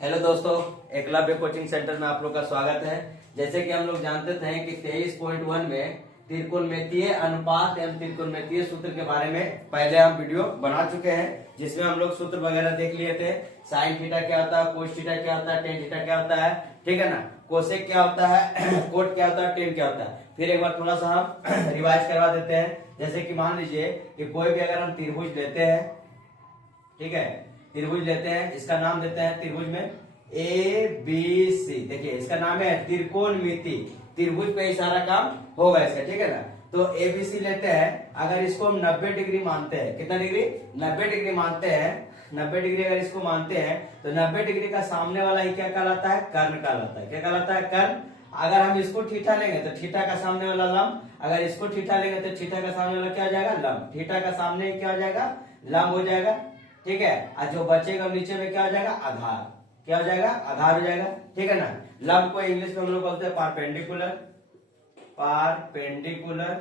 Hello दोस्तों, Eklavya coaching centre में आप लोग का स्वागत है। जैसे कि हम लोग जानते थे कि 23.1 में त्रिकोणमितीय अनुपात एवं त्रिकोणमितीय सूत्र के बारे में पहले हम वीडियो बना चुके हैं, जिसमें हम लोग सूत्र वगैरह देख लिए थे। साइन थीटा क्या होता है, कोस थीटा क्या होता है, टेन थीटा क्या होता है, ठीक है ना। कोसेक क्या होता है, कोट क्या होता है, टेन क्या होता है। फिर एक बार थोड़ा सा हम रिवाइज करवा देते हैं। जैसे कि मान लीजिए कि कोई भी अगर हम त्रिभुज लेते हैं, ठीक है, त्रिभुज लेते हैं, इसका नाम देते हैं त्रिभुज में ए बी सी। देखिए इसका नाम है त्रिकोणमिति, त्रिभुज पे ही सारा काम होगा इसका, ठीक है ना। तो एबीसी लेते हैं, अगर इसको हम 90 डिग्री मानते हैं, कितना डिग्री, 90 डिग्री मानते हैं, 90 डिग्री अगर इसको मानते हैं तो 90 डिग्री का सामने वाला ही क्या कहलाता है, कर्ण कहलाता है। क्या कहलाता है, कर्ण। अगर हम इसको थीटा लेंगे तो थीटा का सामने वाला लंब, अगर इसको थीटा लेंगे तो थीटा का सामने वाला क्या हो जाएगा, लंब। थीटा का सामने क्या हो जाएगा, लंब हो जाएगा, ठीक है। और जो बचेगा नीचे में क्या हो जाएगा, आधार। क्या हो जाएगा, आधार हो जाएगा, ठीक है ना। लंब को इंग्लिश में हम लोग बोलते हैं परपेंडिकुलर, परपेंडिकुलर,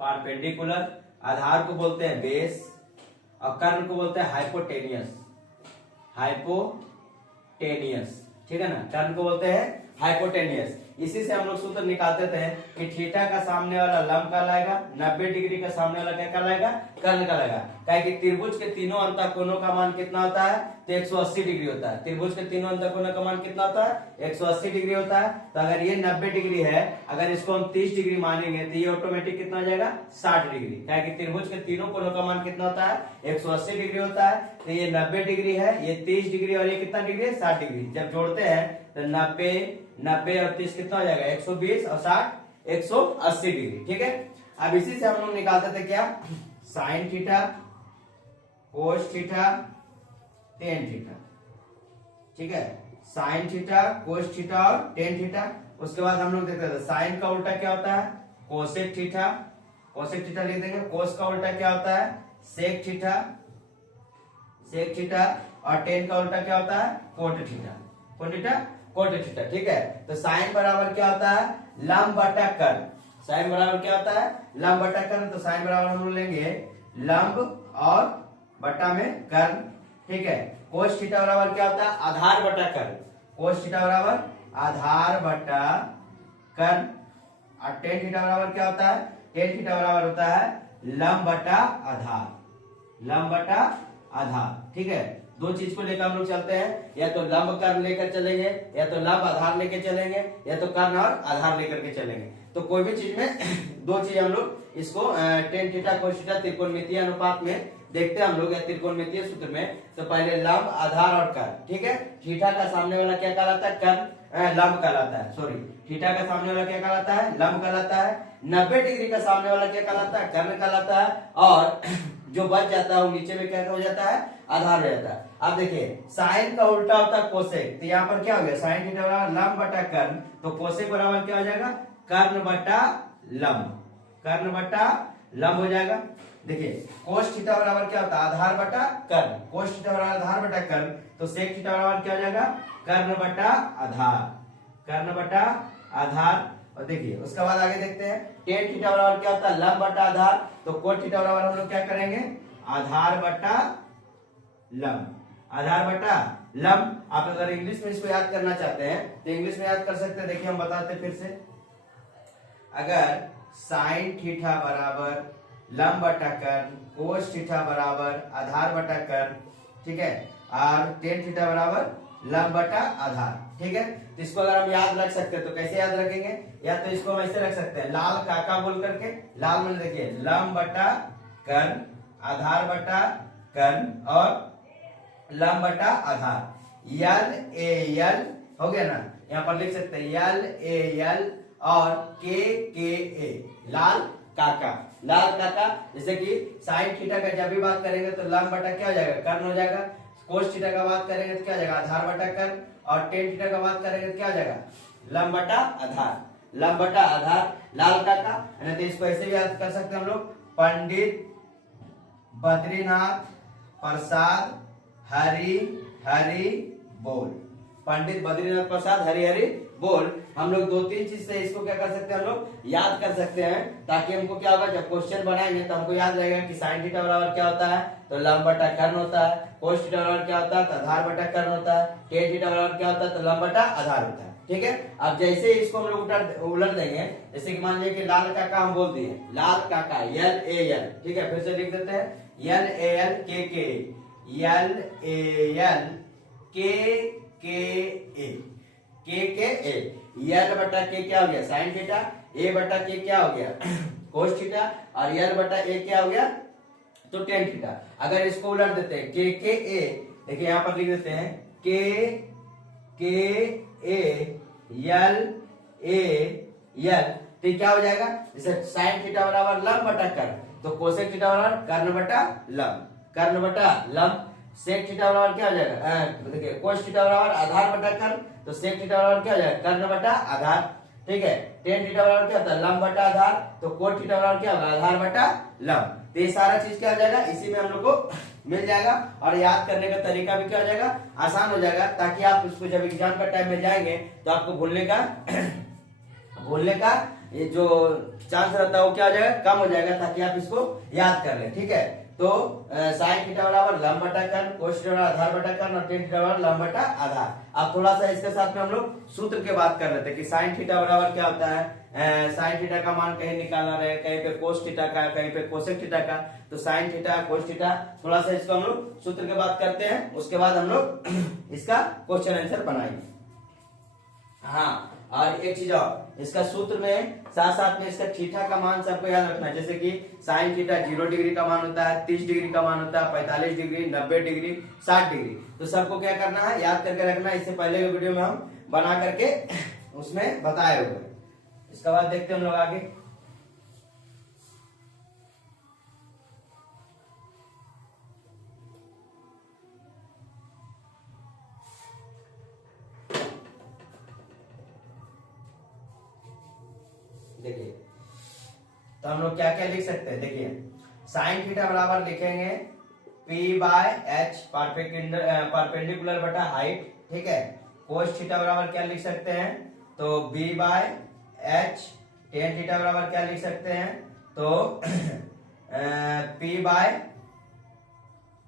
परपेंडिकुलर। आधार को बोलते हैं बेस, और कर्ण को बोलते हैं हाइपोटेनियस, हाइपोटेनियस, ठीक है ना। कर्ण को बोलते हैं हाइपोटेनियस। इसी से हम लोग सूत्र निकालते थे कि थीटा का सामने वाला लंब कहलाएगा, 90 डिग्री का सामने वाला क्या कहलाएगा, कर्ण कहलाएगा। क्या कि त्रिभुज के तीनों अंतःकोणों का मान कितना होता है, तो 180 डिग्री होता है। त्रिभुज के तीनों अंतःकोणों का मान कितना होता है, 180 डिग्री होता है। तो अगर ये 90 डिग्री है, अगर इसको हम 30 डिग्री मानेंगे तो ये ऑटोमेटिक कितना हो जाएगा, 60 डिग्री। क्या कि त्रिभुज के तीनों कोणों का मान कितना होता है, 180 डिग्री होता है। तो ये 90 डिग्री है, ये 30 डिग्री और ये कितना डिग्री है, 60 डिग्री। जब जोड़ते हैं तो 90 और 30 कितना हो जाएगा, 120 और 60 180 डिग्री, ठीक है। अब इसी से हम लोग निकालते थे क्या, sine theta, cos theta, tan theta, ठीक है। साइन थीटा, कोस थीटा और टेन थीटा। उसके बाद हम लोग देखते थे साइन का उल्टा क्या होता है, कोसेक थीटा, कोसेक थीटा लिख देंगे। कोस का उल्टा क्या होता है, सेक थीटा, सेक थीटा। और टेन का उल्टा क्या होता है, cot theta, cot theta, coat theta, ठीक है। तो साइन बराबर क्या होता है, लंब बटा कर्ण। साइन बराबर क्या होता है, लंब बटा कर्ण। तो साइन बराबर हम लोग लेंगे लंब और बटा में कर्ण, ठीक है। कोस थीटा बराबर क्या होता है, आधार बटा कर्ण। कोस थीटा बराबर आधार बटा कर्ण। और टेन थीटा बराबर क्या होता है, टेन थीटा बराबर होता है लंब बटा आधार, लंब बटा आधार, ठीक है। दो चीज को लेकर हम लोग चलते हैं, या तो लंब कर्ण लेकर चलेंगे, या तो लंब आधार लेकर चलेंगे, या तो कर्ण और आधार लेकर के चलेंगे। तो कोई भी चीज में दो चीज हम लोग इसको टेन थीटा कोस थीटा त्रिकोणमितीय अनुपात में देखते हैं हम लोग, या त्रिकोणमितीय सूत्र में। तो पहले लंब, आधार और कर्ण, ठीक है। थीटा का सामने वाला क्या कहलाता है, कर्ण, लंब कहलाता है, सॉरी। थीटा का सामने वाला क्या कहलाता है, लंब कहलाता है। 90 डिग्री का सामने वाला क्या कहलाता है, कर्ण कहलाता है। और जो बच जाता है वो नीचे में क्या हो जाता है, आधार हो जाता है। अब देखिए साइन का उल्टा होता है कोसेक। तो यहाँ पर क्या हो गया, साइन थीटा बराबर लंब बटा कर्ण। तो कोसेक बराबर क्या हो जाएगा, कर्ण बटा लंब, कर्ण बटा लंब हो जाएगा। देखिए कोस थीटा बराबर क्या होता है, आधार बटा कर्ण। कोस थीटा बराबर आधार बटा कर्ण। तो सेक थीटा बराबर क्या हो जाएगा, कर्ण बटा आधार, कर्ण बटा आधार। और देखिए उसके बाद आगे देखते हैं, टेन थीटा बराबर क्या होता है, लंब बटा आधार। तो कोट थीटा बराबर हम लोग क्या करेंगे, आधार बटा लंब, आधार बटा लंब। आप अगर इंग्लिश में इसको याद करना चाहते हैं तो इंग्लिश में याद कर सकते हैं। देखिए हम बताते हैं फिर से, अगर साइन थीटा बराबर लंब बटा कर्ण, कोस थीटा बराबर आधार बटा कर्ण, ठीक है, और टेन थीटा बराबर लंब बटा आधार, ठीक है। तो इसको अगर हम याद रख सकते हैं तो कैसे याद रखेंगे, या तो इसको हम ऐसे रख सकते हैं, लाल काका बोल करके। लाल में देखिए लंब बटा कर्ण, आधार बटा कर्ण और लंब बटा आधार। यल ए यल हो गया ना, यहाँ पर लिख सकते हैं यल ए यल और के ए, लाल काका, लाल काका। जैसे कि साइन थीटा का जब भी बात करेंगे तो लंब बटा क्या हो जाएगा, कर्ण हो जाएगा। कोस थीटा का बात करेंगे तो क्या हो जाएगा, आधार बटा कर्ण। और टेन थीटा का बात करेंगे तो क्या हो जाएगा, लंब बटा आधार, लंब बटा आधार, लाल काका। तो इसको ऐसे भी याद कर सकते हैं हम लोग, पंडित बद्रीनाथ प्रसाद हरि हरि बोल। पंडित बद्रीनाथ प्रसाद हरि हरि बोल। हम लोग दो तीन चीज से इसको क्या कर सकते हैं, हम लोग याद कर सकते हैं, ताकि हमको क्या होगा, जब क्वेश्चन बनाएंगे तो हमको याद रहेगा कि साइन थीटा बराबर क्या होता है, तो लंब बटा कर्ण होता है, कोस थीटा बराबर क्या होता है तो आधार बटा कर्ण होता है, टेन थीटा बराबर क्या होता है तो लंब बटा आधार होता है। ठीक है, अब जैसे इसको हम लोग उलट देंगे, जैसे कि मान लीजिए कि लाल काका हम बोल दिए, लाल काका यल ए यल, ठीक है, फिर से लिख देते हैं यल ए यल के यल ए यल के ए यल बटा के क्या हो गया साइन थीटा, ए बटा के क्या हो गया कोस थीटा, और यल बटा ए क्या हो गया तो टेन थीटा। अगर इसको उलट देते हैं के ए, देखिए यहां पर लिख देते हैं के ए यल ए यल, तो क्या हो जाएगा, जैसे साइन थीटा बराबर लंब बटा कर्ण, तो कोसेक थीटा बराबर कर्ण बटा लंब, कर्ण बटा लंब, सेक थीटा बराबर क्या हो जाएगा, देखिए कोस थीटा बराबर आधार बटा कर्ण, तो सेक थीटा बराबर क्या हो जाएगा कर्ण बटा आधार। ठीक है, टेन थीटा बराबर क्या होता है लंब बटा आधार, तो कोट थीटा बराबर क्या होगा आधार बटा लंब। तो ये सारा चीज क्या हो जाएगा इसी में हम लोग को मिल जाएगा, और याद करने का तरीका भी क्या हो जाएगा आसान हो जाएगा, ताकि आप उसको जब एग्जाम का टाइम में जाएंगे तो आपको भूलने का ये जो चांस रहता है वो क्या हो जाएगा कम हो जाएगा, ताकि आप इसको याद कर ले। ठीक है, तो साइन थीटा बराबर लंब बटा कर्ण, कोस थीटा बराबर आधार बटा कर्ण, और टेन थीटा बराबर लंब बटा आधार। अब थोड़ा सा इसके साथ में हम लोग सूत्र के बात कर लेते हैं कि साइन थीटा बराबर क्या होता है, साइन थीटा का मान कहीं निकालना रहे, कहीं पे कोस थीटा का, कहीं पे कोसेक थीटा का, तो साइन थीटा कोस थीटा, थोड़ा सा इसको हम लोग सूत्र के बात करते हैं, उसके बाद हम लोग इसका क्वेश्चन आंसर बनाएंगे। हाँ, और एक चीज और, इसका सूत्र में साथ साथ में इसका थीटा का मान सबको याद रखना है, जैसे कि साइन थीटा 0 डिग्री का मान होता है, 30 डिग्री का मान होता है, 45 डिग्री, 90 डिग्री, 60 डिग्री, तो सबको क्या करना है याद करके रखना है। इससे पहले के वीडियो में हम बना करके उसमें बताए हुए। इसके बाद देखते हैं हम लोग आगे। देखिए, तो हम लोग क्या क्या लिख सकते हैं, देखिए साइन थीटा बराबर लिखेंगे P बाय एच परपेंडिकुलर बटा हाइट। ठीक है, कोस थीटा बराबर क्या लिख सकते हैं तो B by H, tan theta बराबर क्या लिख सकते हैं तो P बाय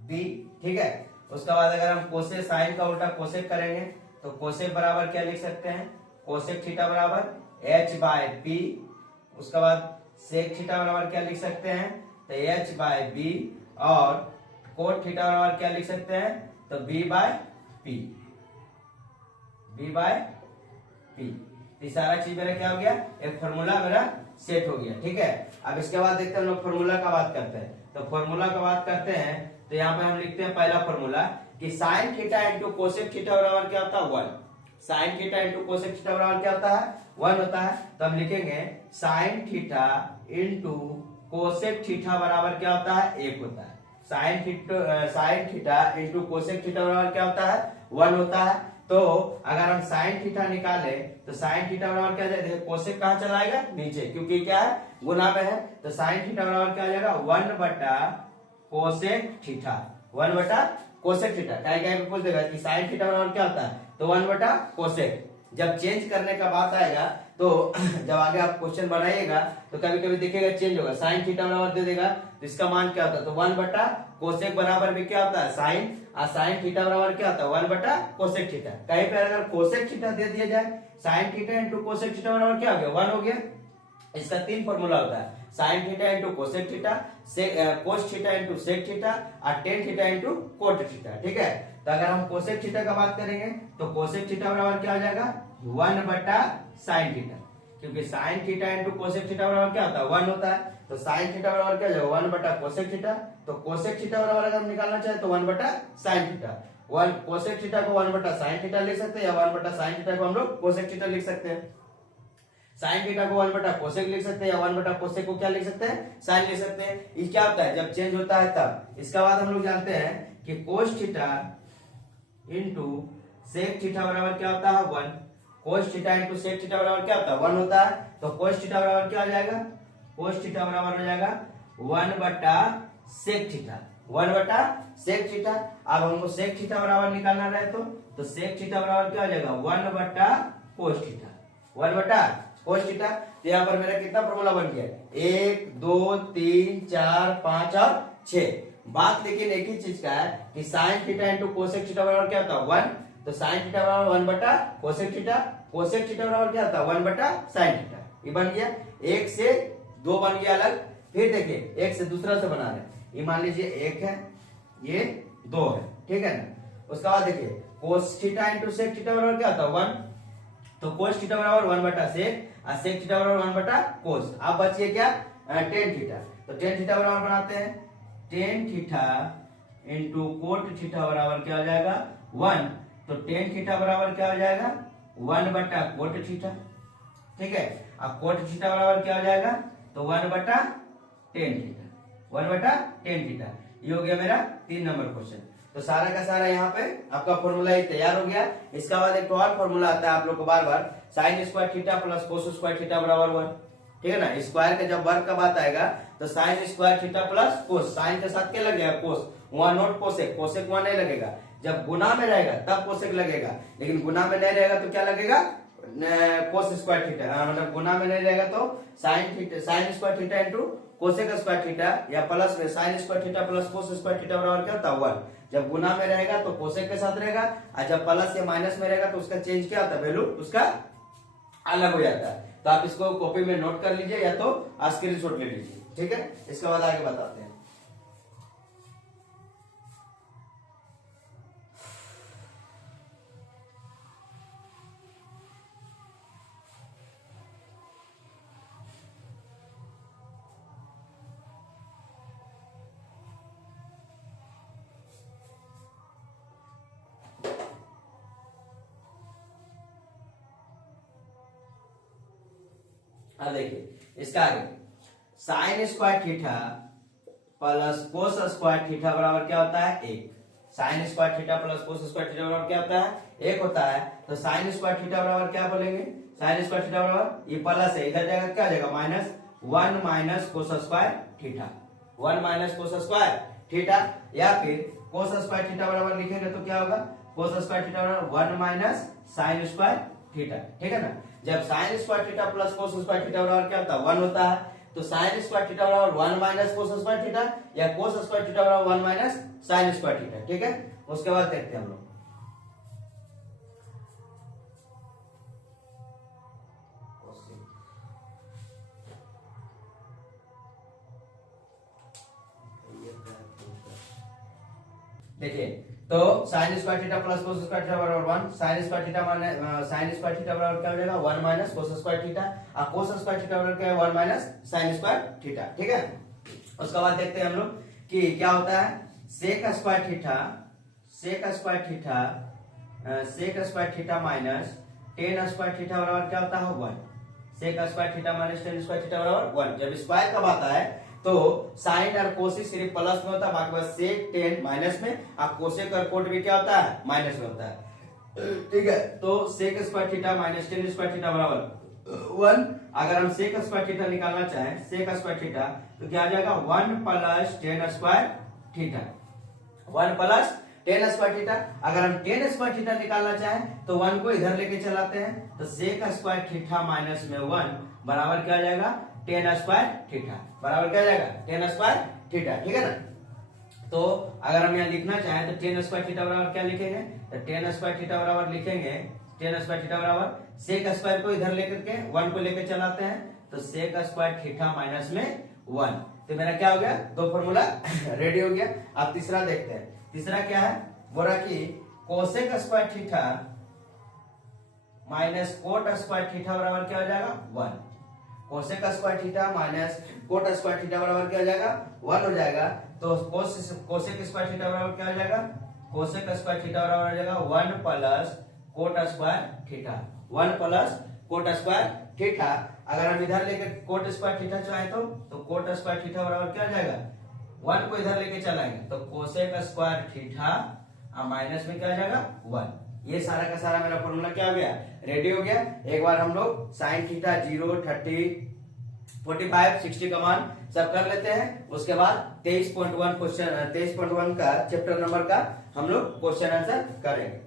B। ठीक है, उसके बाद अगर हम कोसेक साइन का उल्टा कोसेक करेंगे तो कोसेक बराबर क्या लिख सकते हैं कोसेक थीटा बराबर H बाय P। उसके बाद सेक थीटा बराबर क्या लिख सकते हैं तो H बाय B, और कोट थीटा बराबर क्या लिख सकते हैं तो B by P, B by P। ये सारा चीज मेरा क्या हो गया, एक फॉर्मूला मेरा सेट हो गया। ठीक है, अब इसके बाद देखते हैं हम लोग फॉर्मूला का बात करते हैं, तो फॉर्मूला का बात करते हैं तो यहाँ पे हम लिखते हैं पहला फॉर्मूला कि sign theta into cosec theta बराबर क्या होता है 1। Sign theta into cosec theta बराबर क्या होता है 1 होता है, तो हम लिखेंगे sign theta into cosec theta बराबर क्या होता है 1 होता है। Sine theta into cosec theta बराबर क्या होता है 1 होता है। तो अगर हम साइन थीटा निकाले तो साइन थीटा बराबर क्या जाएगा, कोसेक कहाँ चला आएगा नीचे, क्योंकि क्या है गुना में है, तो साइन थीटा बराबर क्या आ जाएगा 1 बटा कोसेक थीटा, 1 बटा कोसेक थीटा। क्या पूछ देगा कि साइन थीटा बराबर क्या होता है तो 1 बटा कोसेक। जब चेंज करने का बात आएगा तो जब आगे आप क्वेश्चन बनाइएगा तो कभी कभी देखिएगा चेंज होगा, साइन थीटा बराबर दे देगा तो इसका मान क्या होता है तो 1 बटा कोसेक बराबर भी क्या होता है साइन, और साइन थीटा बराबर क्या होता है 1 बटा कोसेक थीटा। कहीं पर अगर कोसेक थीटा दे दिया जाए, sign theta into cosec theta बराबर क्या हो गया 1 हो गया। इसका 3 फॉर्मूला होता है, sine theta into cosec theta, cos theta into sec theta, और tan theta into cot theta. ठीक है, तो अगर हम कोसेक थीटा का बात करेंगे तो कोसेक थीटा बराबर क्या हो जाएगा 1 बटा साइन थीटा, क्योंकि sign theta into cosec theta बराबर क्या होता है 1 होता है, तो साइन थीटा बराबर क्या हो जाएगा 1 बटा कोसेक थीटा। तो कोसेक थीटा बराबर अगर हम निकालना चाहे तो 1 बटा साइन थीटा, 1 कोसेक थीटा को 1 बटा साइन थीटा लिख सकते हैं, या 1 बटा साइन थीटा को हम लोग कोसेक थीटा लिख सकते हैं। साइन थीटा को 1 बटा कोसेक लिख सकते हैं, या 1 बटा कोसेक को क्या लिख सकते हैं साइन लिख सकते हैं। ये क्या होता है जब चेंज होता है तब। इसके बाद हम लोग जानते हैं कि cos theta into sec theta बराबर क्या होता है 1, cos theta into sec theta बराबर क्या होता है 1 होता है, तो कोस थीटा बराबर क्या हो जाएगा कोस थीटा बराबर हो जाएगा 1 बटा सेक थीटा, 1 बटा सेक थीटा। अब हमको सेक थीटा बराबर निकालना रहे तो सेक थीटा बराबर क्या हो जाएगा 1 बटा कोस थीटा, 1 बटा कोस थीटा। तो यहाँ पर मेरा कितना फॉर्मूला बन गया 1 2 3 4 5 और 6, बात लेकिन एक ही चीज का है कि sign theta into cosec theta बराबर क्या होता है 1, तो साइन थीटा बराबर 1 बटा कोसेक थीटा, कोसेक थीटा बराबर क्या होता है 1 बटा साइन थीटा। ये बन गया, एक से दो बन गया अलग। फिर देखिए एक से दूसरा से बना रहे, ये मान लीजिए एक है, ये दो है, ठीक है ना। उसके बाद देखिए cos theta into sec theta बराबर क्या होता है 1, तो कोस थीटा बराबर 1 बटा सेक और सेक थीटा बराबर 1 बटा कोस। अब बचिए क्या टेन थीटा, तो टेन थीटा बराबर बनाते हैं, ten theta into cot theta बराबर क्या हो जाएगा 1, तो टेन थीटा बराबर क्या हो जाएगा 1 बटा कोट थीटा, ठीक है। अब कोट थीटा बराबर क्या हो जाएगा, तो 1 बटा टेन थीटा, 1 बटा टेन थीटा। ये हो गया मेरा 3 नंबर क्वेश्चन। तो सारा का सारा यहाँ पे आपका फॉर्मूला ही तैयार हो गया। इसका बाद एक और फॉर्मूला आता है आप लोग को बार बार, sine square theta plus cos square theta बराबर 1, ठीक है ना। स्क्वायर का जब वर्ग का बात आएगा तो sine square theta plus cos, sine के साथ क्या लगेगा कोस, वहां नोट कोसेक, कोसेक वहां नहीं लगेगा। जब गुना में रहेगा तब कोसेक लगेगा, लेकिन गुना में नहीं रहेगा तो क्या लगेगा कोस स्क्वायर थीटा, मतलब गुना में नहीं रहेगा तो sine square theta into cosec square theta, या प्लस में sign square theta plus cos square theta बराबर क्या होता है 1। जब गुना में रहेगा तो कोसेक के साथ रहेगा, और जब प्लस या माइनस में रहेगा तो उसका चेंज क्या होता है, वैल्यू उसका अलग हो जाता है। तो आप इसको कॉपी में नोट कर लीजिए या तो स्क्रीनशॉट ले लीजिए, ठीक है। इसके बाद आगे बताते हैं। अब देखिए इसका आगे, sign square theta plus cos square theta बराबर क्या होता है 1। Sign square theta plus cos square theta बराबर क्या होता है 1 होता है। तो साइन स्क्वायर थीटा बराबर क्या बोलेंगे, साइन स्क्वायर थीटा बराबर, ये प्लस है इधर जाएगा क्या हो जाएगा minus, 1 minus cos square theta, 1 minus cos square theta, या फिर कोस स्क्वायर थीटा बराबर लिखेंगे तो क्या होगा, कोस स्क्वायर थीटा बराबर 1 माइनस साइन स्क्वायर थीटा, ठीक है ना। जब sign square theta plus cos square theta बराबर क्या होता है 1 होता है, तो साइन स्क्वायर थीटा बराबर 1 माइनस कोस स्क्वायर थीटा, या कोस स्क्वायर थीटा बराबर 1 माइनस साइन स्क्वायर थीटा, ठीक है। उसके बाद देखते हैं हम लोग, देखिए तो sine square theta plus cos square theta बराबर 1, sign square theta minus sign square theta बराबर क्या हो जाएगा 1 माइनस कोस स्क्वायर थीटा, और कोस स्क्वायर थीटा बराबर क्या है 1 माइनस साइन स्क्वायर थीटा, ठीक है। उसके बाद देखते हैं हम लोग कि क्या होता है, sec square theta, sec square theta, sec square theta minus tan square theta बराबर क्या होता है 1। Sec square theta minus tan square theta बराबर 1। जब स्क्वायर का बात आए तो साइन और कोसिक सिर्फ प्लस में होता है, बाकी बस सेक टेन माइनस में, और कोसेक और कोट भी क्या होता है माइनस में होता है, ठीक है। तो sec square theta minus tan square theta बराबर 1। अगर हम सेक स्क्वायर थीटा निकालना चाहें, सेक स्क्वायर थीटा, तो क्या आ जाएगा 1 plus ten square theta, 1 plus ten square theta. अगर हम टेन स्क्वायर थीटा निकालना चाहें तो 1 को इधर लेके चलाते हैं, तो सेक स्क्वायर थीटा माइनस में 1 बराबर क्या आ जाएगा टेन स्क्वायर थीटा, बराबर क्या आ जाएगा टेन स्क्वायर थीटा, ठीक है ना। तो अगर हम यहाँ लिखना चाहें तो टेन स्क्वायर थीटा बराबर क्या लिखेंगे, तो टेन स्क्वायर थीटा बराबर लिखेंगे, टेन स्क्वायर थीटा बराबर सेक स्क्वायर को इधर लेकर के 1 को लेकर चलाते हैं, तो सेक स्क्वायर थीटा माइनस में 1। तो मेरा क्या हो गया, दो फॉर्मूला रेडी हो गया। अब तीसरा देखते हैं, तीसरा क्या है, बोला कि cosec square theta minus cot square theta बराबर क्या हो जाएगा 1। Cosec square theta minus cot square theta बराबर क्या हो जाएगा 1 हो जाएगा। तो कोसेक स्क्वायर थीटा बराबर क्या हो जाएगा, कोसेक स्क्वायर थीटा बराबर हो जाएगा 1 plus coat square theta, 1 plus coat square theta. अगर हम इधर लेके कोट स्क्वायर थीटा चाहे तो कोट स्क्वायर थीटा बराबर क्या हो जाएगा, 1 को इधर लेके चलाएंगे तो कोसेक स्क्वायर थीटा माइनस में क्या हो जाएगा 1। ये सारा का सारा मेरा फॉर्मूला क्या हो गया, रेडी हो गया। एक बार हम लोग साइन थीटा 0, 30, 45, 60 का मान सब कर लेते हैं। उसके बाद 23.1 क्वेश्चन, 23.1 का चैप्टर नंबर का हम लोग क्वेश्चन आंसर करेंगे।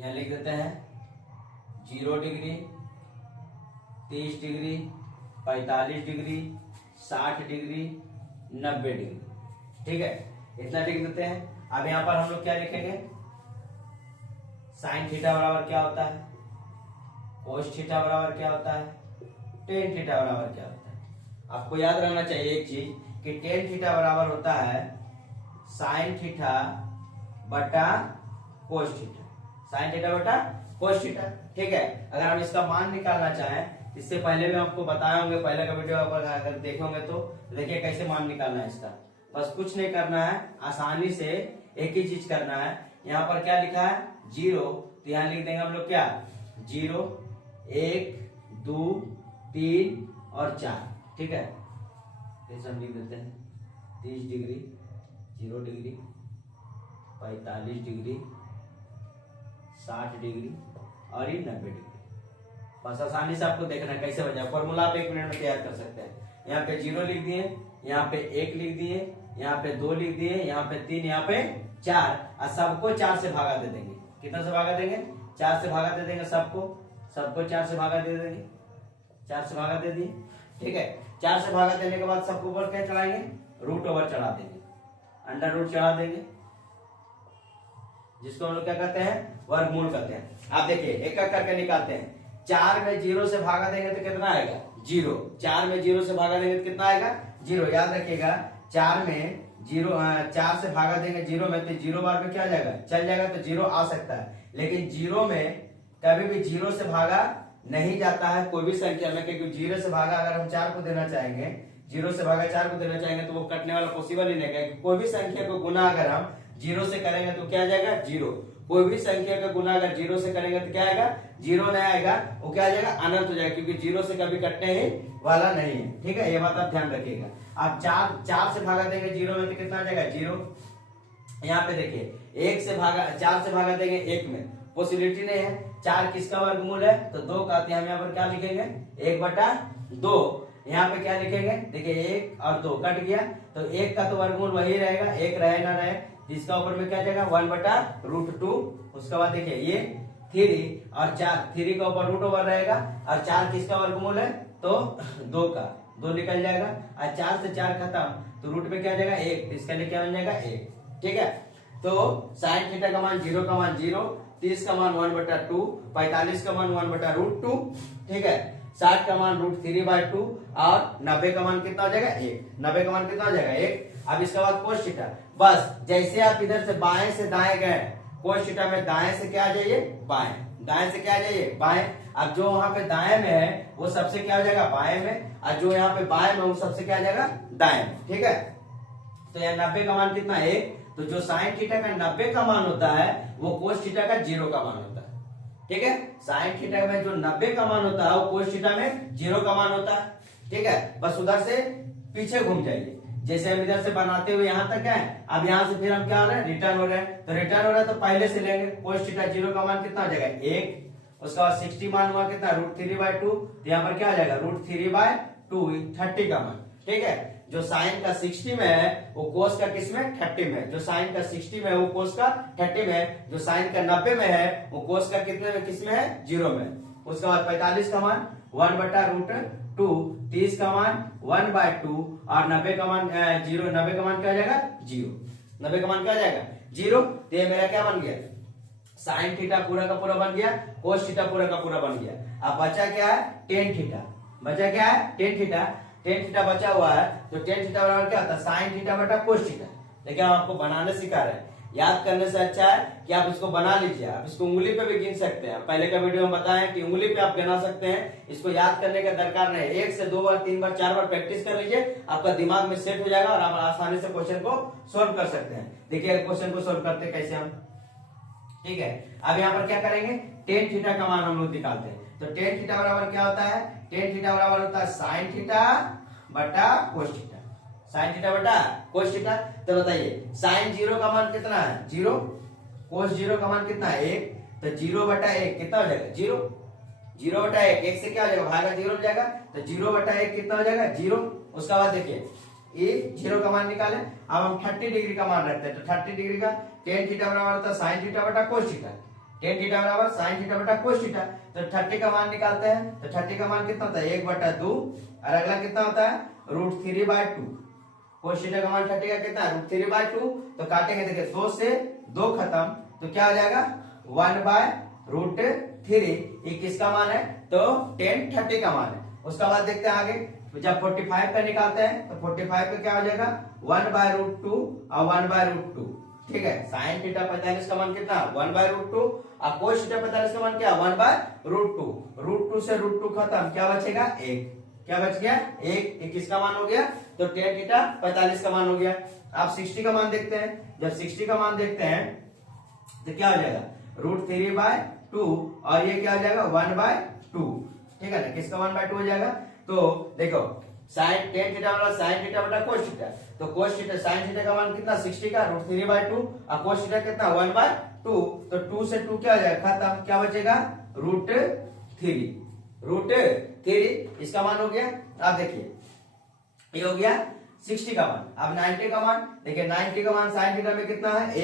यहाँ लिख देते हैं 0 degree, 30 degree, 45 degree, 60 degree, 90 degree. ठीक है, इतना लिख देते हैं। अब यहाँ पर हम लोग क्या लिखेंगे, साइन थीटा बराबर क्या होता है, कोस थीटा बराबर क्या होता है, टेन थीटा बराबर क्या होता है। आपको याद रहना चाहिए एक चीज कि टेन थीटा बराबर होता है साइन थीटा बटा कोस थीटा, साइन थीटा बटा कोस थीटा। ठीक है, अगर हम इसका मान निकालना चाहें, इससे पहले भी आपको बताए होंगे, पहले का वीडियो अगर देखे होंगे तो देखिए कैसे मान निकालना है इसका। बस कुछ नहीं करना है, आसानी से एक ही चीज करना है। यहाँ पर क्या लिखा है 0, तो यहाँ लिख देंगे हम लोग क्या 0, 1, 2, 3 और 4। ठीक है, फिर हम लिख देते हैं 30 डिग्री, 0 डिग्री, 45 डिग्री, 60 डिग्री और ये 90 डिग्री। बस आसानी से आपको देखना है कैसे बन जाए। फॉर्मूला आप 1 मिनट में तैयार कर सकते हैं। यहाँ पे 0 लिख दिए, यहाँ पे 1 लिख दिए, यहाँ पे 2 लिख दिए, यहाँ पे 3, यहाँ पे 4 और सबको 4 से भागा दे देंगे। कितना से भागा देंगे, 4 से भागा दे देंगे सबको, सबको 4 से भागा दे देंगे, 4 से भागा दे दिए। ठीक है, 4 से भागा देने के बाद सबको ऊपर क्या चढ़ाएंगे, रूट ओवर चढ़ा देंगे, अंडर रूट चढ़ा देंगे, जिसको हम लोग क्या कहते हैं वर्गमूल कहते हैं। आप देखिए एक एक करके निकालते हैं। 4 में 0 से भागा देंगे तो कितना आएगा 0, 4 में 0 से भागा देंगे तो कितना आएगा 0। याद रखिएगा 4 में 0, 4 से भागा देंगे 0 में तो 0 बार में क्या आ जाएगा, चल जाएगा, तो 0 आ सकता है। लेकिन 0 में कभी भी 0 से भागा नहीं जाता है कोई भी संख्या में, क्योंकि 0 से भागा अगर हम 4 को देना चाहेंगे, 0 से भागा 4 को देना चाहेंगे तो वो कटने वाला पॉसिबल ही नहीं है। कोई भी संख्या को गुना अगर हम 0 से करेंगे तो क्या आ जाएगा 0। कोई भी संख्या का गुना अगर 0 से करेंगे तो क्या आएगा 0 नहीं आएगा, वो क्या आ जाएगा अनंत हो जाएगा, क्योंकि 0 से कभी कटने ही वाला नहीं है। ठीक है, ये बात आप ध्यान रखिएगा। आप 4 से भागा देंगे 0 में तो कितना आ जाएगा 0। यहाँ पे देखिए 4 से भागा देंगे 1 में पॉसिबिलिटी नहीं है। 4 किसका वर्गमूल है तो 2 का, हम यहाँ पर क्या लिखेंगे 1/2। यहाँ पे क्या लिखेंगे, देखिए 1 और 2 कट गया, तो 1 का तो वर्गमूल वही रहेगा, 1 रहे ना रहे, इसका ऊपर में क्या जाएगा 1/√2। उसके बाद देखिए ये 3 और 4, 3 का ऊपर रूट ओवर रहेगा, और 4 किसका वर्गमूल है तो 2 का, 2 निकल जाएगा, और 4 से 4 खत्म तो रूट में क्या जाएगा 1, इसका लिए क्या बन जाएगा 1। ठीक है, तो साइन थीटा का मान 0 का मान 0, 30 का मान 1/2, 45 का मान 1/√2। ठीक है, 60 का मान √3/2 और 90 का मान कितना हो जाएगा 1। 90 का मान कितना हो जाएगा 1। अब इसके बाद कोस थीटा, बस जैसे आप इधर से बाएं से दाएं गए, कोस थीटा में दाएं से क्या आ जाइए बाएं, दाएं से क्या आ जाइए बाएं। अब जो वहां पे दाएं में है वो सबसे क्या हो जाएगा बाएं में, और जो यहाँ पे बाएं में वो सबसे क्या आ जाएगा दाएं में। ठीक है, तो यहाँ 90 का मान कितना 1, तो जो साइन थीटा का 90 का मान होता है वो कोस थीटा का 0 का मान होता है। ठीक है, साइन थीटा में जो 90 का मान होता है वो कोस थीटा में 0 का मान होता है। ठीक है, बस उधर से पीछे घूम जाइए, जैसे हम इधर से बनाते हुए यहाँ तक है, अब यहाँ से फिर हम क्या हो रहे हैं रिटर्न हो रहे हैं, तो रिटर्न हो रहा है तो पहले से लेंगे। कोस थीटा 0 का मान कितना हो जाएगा 1, उसके बाद 60 मान हुआ कितना √3/2, तो यहाँ पर क्या आ जाएगा √3/2 30 का मान। ठीक है, जो साइन का 60 में है वो कोस का किस में 30 में, जो साइन का 60 में है वो कोस का 30 में है, जो साइन का 90 में है वो कोस का कितने में किस में है 0 में। उसके बाद 45 का मान 1/√2, 30 का मान 1/2 और 90 का मान 0। 90 का मान क्या आ जाएगा 0, 90 का मान क्या आ जाएगा 0। तो ये मेरा क्या बन गया साइन थीटा पूरा का पूरा बन गया, कोस थीटा पूरा का पूरा बन गया। अब बचा क्या है टेन थीटा, बचा क्या है टेन थीटा। टेन थीटा बचा हुआ है, तो टेन थीटा बराबर क्या होता है साइन थीटा बटा कोस थीटा। लेकिन हम आपको बनाने सिखा रहे हैं, याद करने से अच्छा है कि आप इसको बना लीजिए। आप इसको उंगली पे भी गिन सकते हैं, पहले का वीडियो में बताया कि उंगली पे आप गिना सकते हैं। इसको याद करने का दरकार नहीं, 1 से 2 बार 3 बार 4 बार प्रैक्टिस कर लीजिए, आपका दिमाग में सेट हो जाएगा और आप आसानी से क्वेश्चन को सोल्व कर सकते हैं। देखिए क्वेश्चन को सोल्व करते कैसे हम। ठीक है, अब यहाँ पर क्या करेंगे टेन थीटा का मान हम लोग निकालते हैं। तो टेन थीटा बराबर क्या होता है, टेन थीटा बराबर होता है साइन थीटा बटा कोस थीटा, साइन थीटा बटा कोस थीटा। तो बताइए साइन 0 का मान कितना है 0, कोस 0 का मान कितना है 1, तो 0/1 कितना हो जाएगा 0, 0/1, 1 से क्या हो जाएगा भागा 0 हो जाएगा, तो 0/1 कितना हो जाएगा 0। उसके बाद देखिए ये 0 का मान निकाले। अब हम 30 डिग्री का मान रखते हैं, तो 30 डिग्री का टेन थीटा बराबर होता है साइन थीटा बटा कोस थीटा। टेन थीटा बराबर साइन थीटा बटा कोस थीटा। तो 30 का मान निकालते हैं, तो 30 का मान कितना होता है 1/2 और अगला कितना होता है √3/2। कोस थीटा का मान 30 का कितना है √3/2। तो काटेंगे, देखिए 2 से 2 खत्म, तो क्या हो जाएगा 1/√3। ये किसका मान है तो 10 30 का मान है। उसका बाद देखते हैं आगे, जब 45 का निकालते हैं तो 45 का क्या हो जाएगा 1/√2 और 1/√2। ठीक है, साइन थीटा 45 का मान कितना 1/√2 और कोस थीटा 45 का मान क्या 1/√2। √2 से √2 खत्म, क्या बचेगा 1। क्या बच गया 1। किसका मान हो गया तो टेन थीटा 45 का मान हो गया। आप 60 का मान देखते हैं, जब 60 का मान देखते हैं तो क्या हो जाएगा √3/2 और ये क्या हो जाएगा 1/2। ठीक है ना, किसका 1/2 हो जाएगा। तो देखो साइन टेन थीटा वाला साइन थीटा बटा कोस थीटा, तो कोस थीटा साइन थीटा का मान कितना 60 का √3/2 और कोस थीटा कितना 1/2। तो 2 से 2 क्या हो जाएगा खत्म, क्या बचेगा √3। इसका मान हो गया। अब देखिए ये हो गया 60 का मान। अब 90 का मान देखिए, 90 का मान साइन थीटा में कितना है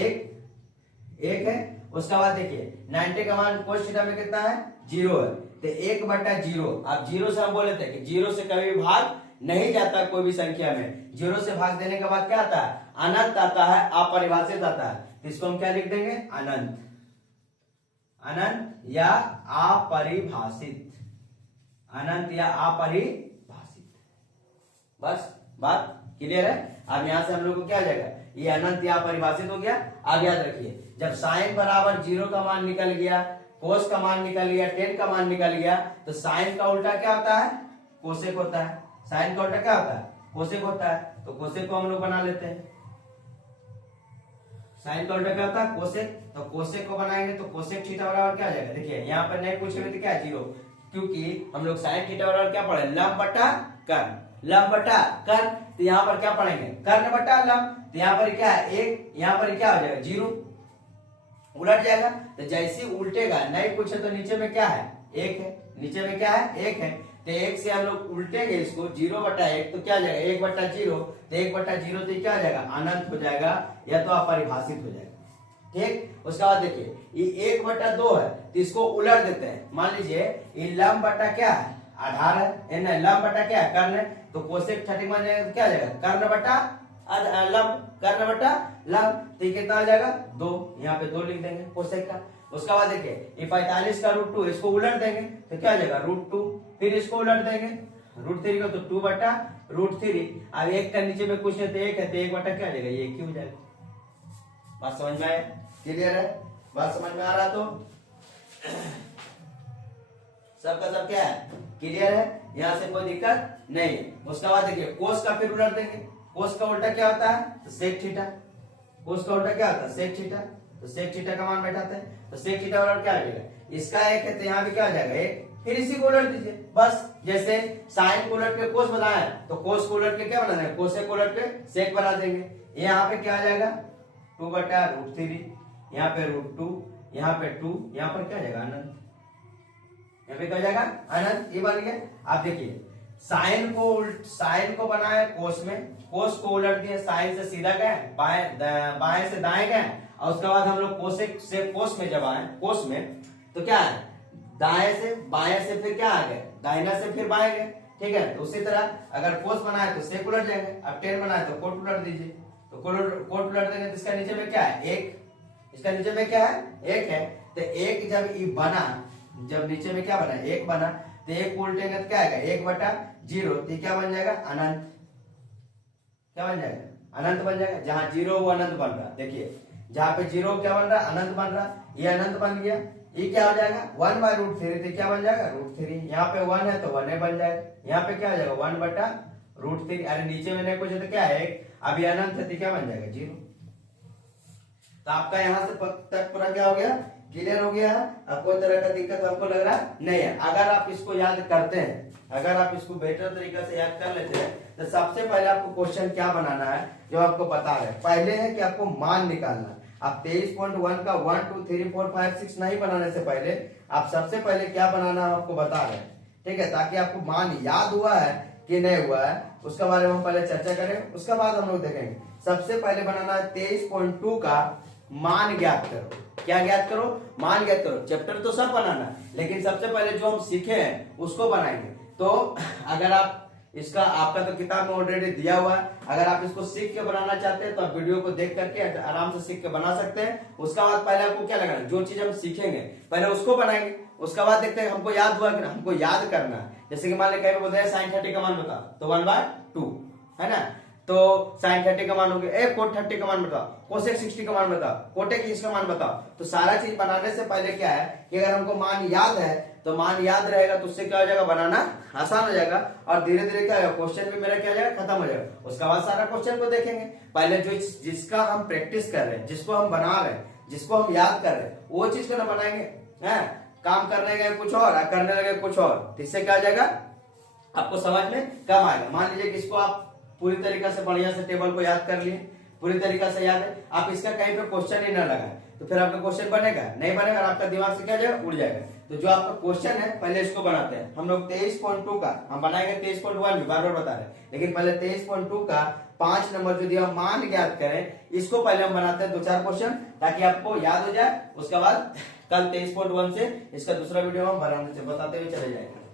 1 है। उसका बाद देखिए 90 का मान कोस थीटा में कितना है 0 है, तो 1/0। अब 0 से हम बोले थे कि 0 से कभी भी भाग नहीं जाता कोई भी संख्या में। 0 से भाग देने के बाद क्या आता है अनंत आता है, अपरिभाषित आता है। तो इसको हम क्या लिख देंगे अनंत, अनंत या अपरिभाषित, अनंत या अपरिभाषित। बस बात क्लियर है। अब यहां से हम लोग को क्या हो जाएगा ये अनंत या अपरिभाषित हो गया। अब याद रखिए जब साइन बराबर 0 का मान निकल गया, कोस का मान निकल गया, टेन का मान निकल गया, तो साइन का उल्टा क्या होता है कोसेक होता है। साइन का उल्टा क्या होता है कोसेक होता है। तो कोसेक को हम लोग बना लेते हैं। साइन का उल्टा क्या होता है कोसेक, तो कोसेक को बनाएंगे तो कोसेक थीटा बराबर क्या आ जाएगा। देखिए यहाँ पर नहीं पूछे तो क्या है 0, क्योंकि हम लोग साइन थीटा बराबर क्या पढ़े लंब बटा कर्ण, लंब बटा कर्ण। तो यहाँ पर क्या पढ़ेंगे कर्ण बटा लंब। तो यहाँ पर क्या है 1, यहाँ पर क्या हो जाएगा 0, उलट जाएगा। तो जैसे उल्टेगा नहीं पूछे तो नीचे में क्या है 1 है, नीचे में क्या है 1 है। तो 1 से हम लोग उल्टेंगे इसको 0/1, तो क्या हो जाएगा 1/0। तो 1/0 तो क्या हो जाएगा अनंत हो जाएगा या तो अपरिभाषित हो जाएगा। ठीक, उसके बाद देखिए ये 1/2 है, तो इसको उलट देते हैं। मान लीजिए ये लंब बटा क्या है आधार है, लंब बटा क्या है कर्ण है। तो कोसेक 30 मान जाएगा तो क्या आ जाएगा कर्ण बटा लंब, कर्ण बटा लंब। तो ये कितना आ जाएगा 2, यहाँ पे 2 लिख देंगे कोसेक का। उसके बाद देखिए ये 45 का √2, इसको उलट देंगे तो क्या आ जाएगा √2। फिर इसको उलट देंगे √3 का, तो 2/√3। अब 1 का नीचे में कुछ नहीं तो 1 है, तो 1 बटा क्या आ जाएगा ये 1 हो जाएगा। बात समझ में आया, क्लियर है, बात समझ में आ रहा तो सबका सब क्या है क्लियर है, यहाँ से कोई दिक्कत नहीं है। उसके बाद देखिए कोस का फिर उलट देंगे। कोस का उल्टा क्या होता है तो सेक थीटा। कोस का उल्टा क्या होता है सेक थीटा। तो सेक थीटा का मान बैठाते हैं, तो सेक थीटा बराबर क्या लगेगा इसका 1 है, तो यहाँ भी क्या हो जाएगा 1। फिर इसी को उलट दीजिए बस। जैसे साइन को उलट के कोस बनाया तो कोस को उलट के क्या बना देंगे कोसेक को उलट के सेक बना देंगे। यहाँ पे क्या आ जाएगा 2/√3, यहाँ पे √2, यहाँ पे 2, यहाँ पर क्या जाएगा अनंत, यहाँ पे क्या जाएगा अनंत। ये बन गया। आप देखिए साइन को बनाए कोस में, कोस को उलट दिए, साइन से सीधा गए बाएं से दाएं गए, और उसके बाद हम लोग कोसेक से कोस में जब आए कोस में तो क्या है दाएं से बाएं से फिर क्या आ गए दाहिना से फिर बाएं गए। ठीक है, तो उसी तरह अगर कोस बनाए तो सेक उलट जाएगा। अब टेन बनाए तो कोट उलट दीजिए, तो कोट उलट देंगे तो इसका नीचे में क्या है 1, इसका नीचे में क्या है 1 है। तो 1 जब ये बना, जब नीचे में क्या बना 1 बना, तो 1 उल्टेंगे तो क्या आएगा 1/0। तो क्या बन जाएगा अनंत, क्या बन जाएगा अनंत बन जाएगा। जहां 0 वो अनंत बन रहा, देखिए जहां पे 0 क्या बन रहा अनंत बन रहा, ये अनंत बन गया। ये क्या हो जाएगा 1/√3, तो क्या बन जाएगा √3। यहाँ पे 1 है तो 1 बन जाएगा। यहाँ पे क्या हो जाएगा 1/√3। अरे नीचे में नहीं पूछे तो क्या है 1, अभी अनंत है तो क्या बन जाएगा 0। तो आपका यहाँ से तक पूरा क्या हो गया क्लियर हो गया है। अब कोई तरह का दिक्कत हमको लग रहा नहीं है। अगर आप इसको याद करते हैं, अगर आप इसको बेटर तरीका से याद कर लेते हैं, तो सबसे पहले आपको क्वेश्चन क्या बनाना है जो आपको बता रहे हैं। पहले है कि आपको मान निकालना है। आप 23.1 का 1 2 3 4 5 6 नहीं बनाने से पहले आप सबसे पहले क्या बनाना है आपको बता रहे हैं। ठीक है, ताकि आपको मान याद हुआ है कि नहीं हुआ है उसके बारे में हम पहले चर्चा करें, उसके बाद हम लोग देखेंगे। सबसे पहले बनाना है 23.2 का मान ज्ञात करो। क्या ज्ञात करो? मान ज्ञात करो। चैप्टर तो सब बनाना, लेकिन सबसे पहले जो हम सीखे हैं उसको बनाएंगे। तो अगर आप इसका, आपका तो किताब में ऑलरेडी दिया हुआ है, अगर आप इसको सीख के बनाना चाहते हैं तो आप वीडियो को देख करके आराम से सीख के बना सकते हैं। उसका बाद पहले आपको क्या लगाना, जो चीज हम सीखेंगे पहले उसको बनाएंगे, उसका बाद देखते हैं हमको याद हुआ कि हमको याद करना है। जैसे कि मान लीजिए कहीं बोलते हैं साइन 30 का मान बताओ, तो 1/2 है ना, तो साइन 30 का मान हो गया। कोट 30 का मान बताओ, कोसेक 60 का मान बताओ, कोटेक इसका मान बताओ। तो सारा चीज बनाने से पहले क्या है कि अगर हमको मान याद है तो मान याद रहेगा तो उससे क्या हो जाएगा, बनाना आसान हो जाएगा। और धीरे धीरे क्या होगा, क्वेश्चन भी मेरा क्या हो जाएगा, खत्म हो जाएगा। उसके बाद सारा क्वेश्चन को देखेंगे। पहले जो जिसका हम प्रैक्टिस कर रहे हैं, जिसको हम बना रहे हैं, जिसको हम याद कर रहे हैं, वो चीज को ना बनाएंगे। काम करने गए कुछ और करने लगे कुछ और, इससे क्या हो जाएगा, आपको समझ में कम आएगा। मान लीजिए कि इसको आप पूरी तरीके से बढ़िया से टेबल को याद कर लिए, पूरी तरीके से याद है, आप इसका कहीं पे क्वेश्चन ही ना लगाए तो फिर आपका क्वेश्चन बनेगा नहीं, बनेगा, आपका दिमाग से क्या जाएगा, उड़ जाएगा। तो जो आपका क्वेश्चन है पहले इसको बनाते हैं हम लोग। 23.2 का हम बनाएंगे, 23.1 भी बार बार बता रहे हैं, लेकिन पहले 23.2 का 5 नंबर जो दिया मान ज्ञात करें, इसको पहले हम बनाते हैं 2-4 क्वेश्चन, ताकि आपको याद हो जाए। उसके बाद कल 23.1 से इसका दूसरा वीडियो हम बनाने से बताते हुए चले जाएंगे।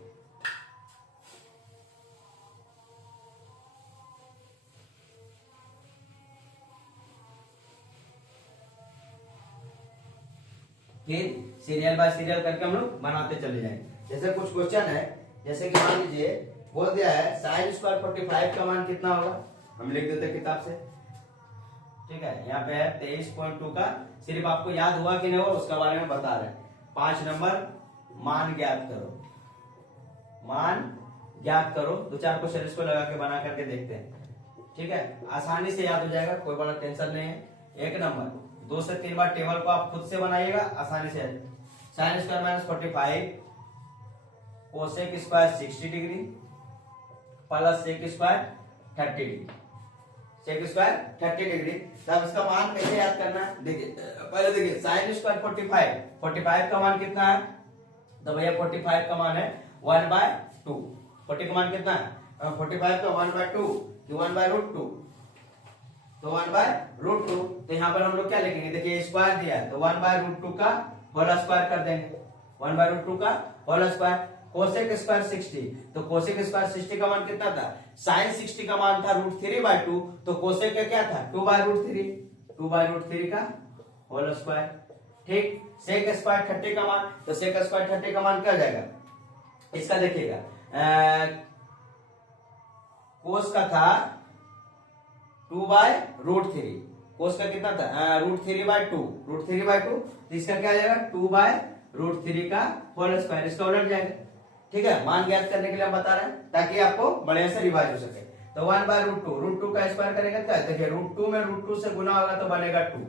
फिर सीरियल बाय सीरियल करके हम लोग बनाते चले जाएंगे। जैसे कुछ क्वेश्चन है, जैसे कि मान लीजिए वो दिया है साइन स्क्वायर 45 का मान कितना होगा, हम लिख देते हैं किताब से। ठीक है, यहाँ पे है 23.2 का, सिर्फ आपको याद हुआ कि नहीं हुआ उसका बारे में बता रहे हैं। 5 नंबर मान ज्ञात करो, मान ज्ञात करो। 2-4 क्वेश्चन इसको लगा के बना करके देखते हैं। ठीक है, आसानी से याद हो जाएगा, कोई बड़ा टेंशन नहीं है। 1 नंबर 2 से 3 बार टेबल को आप खुद से बनाइएगा, आसानी से। Sine square minus 45 cosec square 60 degree plus sec square 30 degree, sec square 30 degree. तब इसका मान कैसे याद करना है, देखिए पहले देखिए साइन स्क्वायर 45 का मान कितना है, तो भैया 45 का मान है 1/2। 40 का मान कितना है, 45 का 1/2 कि 1/√2, तो 1/√2। तो यहाँ पर हम लोग क्या लिखेंगे, देखिए स्क्वायर दिया है तो 1/√2 का होल स्क्वायर कर देंगे, 1/√2 का होल स्क्वायर। कोसेक स्क्वायर 60, तो कोसेक स्क्वायर 60 का मान कितना था, साइन 60 का मान था √3/2, तो कोसेक का क्या था 2/√3 का होल स्क्वायर। ठीक, सेक स्क्वायर 30 का मान, तो सेक स्क्वायर 30 का मान क्या हो जाएगा, इसका देखिएगा कोस का था 2/√3, कोस का कितना था √3/2, तो इसका क्या आ जाएगा 2/√3 का होल स्क्वायर, इसका उलट जाएगा। ठीक है, मान ज्ञात करने के लिए हम बता रहे हैं ताकि आपको बढ़िया से रिवाइज हो सके। तो 1/√2 का स्क्वायर करेगा क्या, देखिए √2 में √2 से गुना होगा तो बनेगा 2,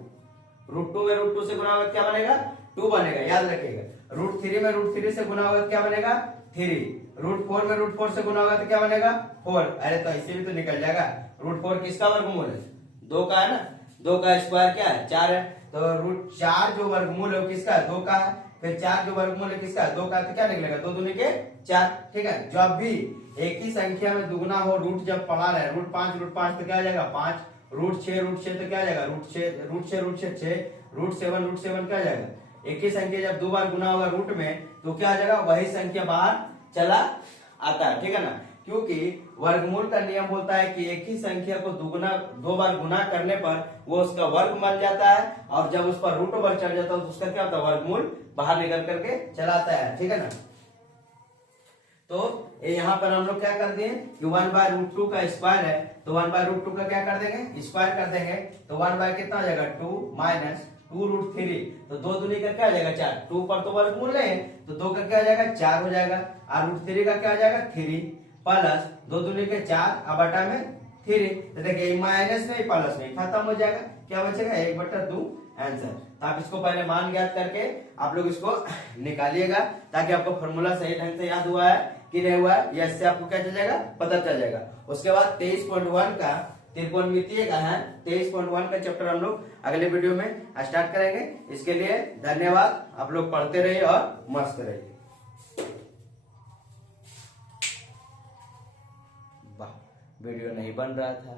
√2 में √2 से गुना होगा क्या बनेगा 2 बनेगा, याद रखिएगा। √3 में √3 से गुना होगा क्या बनेगा 3, √4 में √4 से गुना होगा तो क्या बनेगा 4। अरे तो ऐसे भी तो निकल जाएगा। √4 किसका वर्गमूल है, 2 का है ना, 2 का स्क्वायर क्या है 4 है, तो √4 जो वर्गमूल है वो किसका है 2 का है, फिर 4 जो वर्गमूल है किसका है 2 का, तो क्या निकलेगा 2 दूनी के 4। ठीक है, जब भी एक ही संख्या में दुगुना हो, रूट जब पढ़ा रहे √5 तो क्या आ जाएगा 5, √6 तो क्या आ जाएगा √6 6, √7 क्या आ जाएगा। एक ही संख्या जब 2 बार गुना होगा रूट में तो क्या आ जाएगा, वही संख्या बाहर चला आता है। ठीक है ना, क्योंकि वर्गमूल का नियम बोलता है कि एक ही संख्या को 2 बार गुना करने पर वो उसका वर्ग बन जाता है, और जब उस पर रूट ओवर चढ़ जाता है तो उसका क्या होता है, वर्गमूल बाहर निकल करके चलाता है। ठीक है ना, तो यहाँ पर हम लोग क्या कर दिए कि 1/√2 का स्क्वायर है, तो 1/√2 का क्या कर देंगे स्क्वायर कर देंगे, तो 1 कितना आ जाएगा 2 माइनस 2√3, तो 2 दूनी का क्या आ जाएगा 4, 2 पर तो वर्गमूल है तो 2 का क्या आ जाएगा 4 हो जाएगा, और √3 का क्या आ जाएगा 3 प्लस 2 दूनी के 4 अब बटा में 3, तो देखिए माइनस नहीं प्लस नहीं खत्म हो जाएगा, क्या बचेगा 1/2 आंसर। तो आप इसको पहले मान ज्ञात करके आप लोग इसको निकालिएगा, ताकि आपको फॉर्मूला सही ढंग से याद हुआ है कि नहीं हुआ है, या इससे आपको क्या चल जाएगा पता चल जाएगा। उसके बाद 23.1 का त्रिकोणमितीय का है, 23.1 का चैप्टर हम लोग अगले वीडियो में स्टार्ट करेंगे। इसके लिए धन्यवाद, आप लोग पढ़ते रहिए और मस्त रहिए। वाह, वीडियो नहीं बन रहा था।